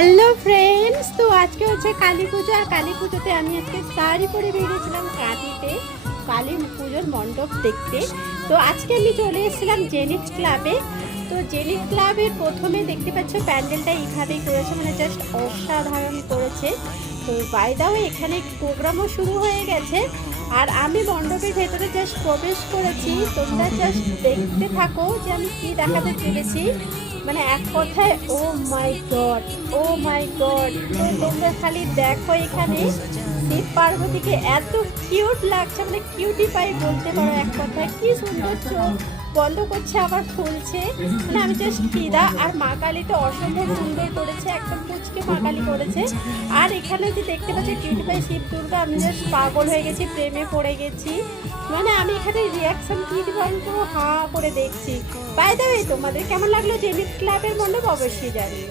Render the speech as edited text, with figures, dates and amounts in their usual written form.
Hello friends, তো আজকে হচ্ছে কালী পুজো। আর কালী পুজোতে আমি আজকে শাড়ি পরে বেরিয়েছিলাম কাঁদিতে কালী পুজোর মণ্ডপ দেখতে। তো আজকে আমি চলে এসেছিলাম জেনিথ ক্লাবে। তো জেনিথ ক্লাবের প্রথমে দেখতে পাচ্ছ প্যান্ডেলটা এইভাবেই করেছে, মানে জাস্ট অসাধারণ করেছে। তো বাই দা ওয়ে এখানে প্রোগ্রামও শুরু হয়ে গেছে, আর আমি মণ্ডপের ভেতরে জাস্ট প্রবেশ করেছি। তোমরা জাস্ট দেখতে থাকো যে আমি কি দেখাতে চলেছি। মানে এক কথায় ও মাই গড, ও মাই গড। তো তোমরা খালি দেখো এখানে শিব পার্বতীকে এত কিউট লাগছে, মানে কিউটি পাই বলতে পারো এক কথায়। কি সুন্দর, চোখ বন্ধ করছে আবার খুলছে, মানে আমি জাস্ট ফিদা। আর মা কালী তো অসম্ভব সুন্দর করেছে, একদম পুচকে মা কালী করেছে। আর এখানে যে দেখতে পাচ্ছি কিউটি পাই শিব দুর্গা, আমি জাস্ট পাগল হয়ে গেছি, প্রেমে পড়ে গেছি। মানে আমি এখানে রিয়াকশন কি দিব আমি পুরো হাঁ করে দেখছি। বাই দ্য ওয়ে তোমাদের কেমন লাগলো জেনিথ ক্লাবের মণ্ডপ অবশ্যই জানিও।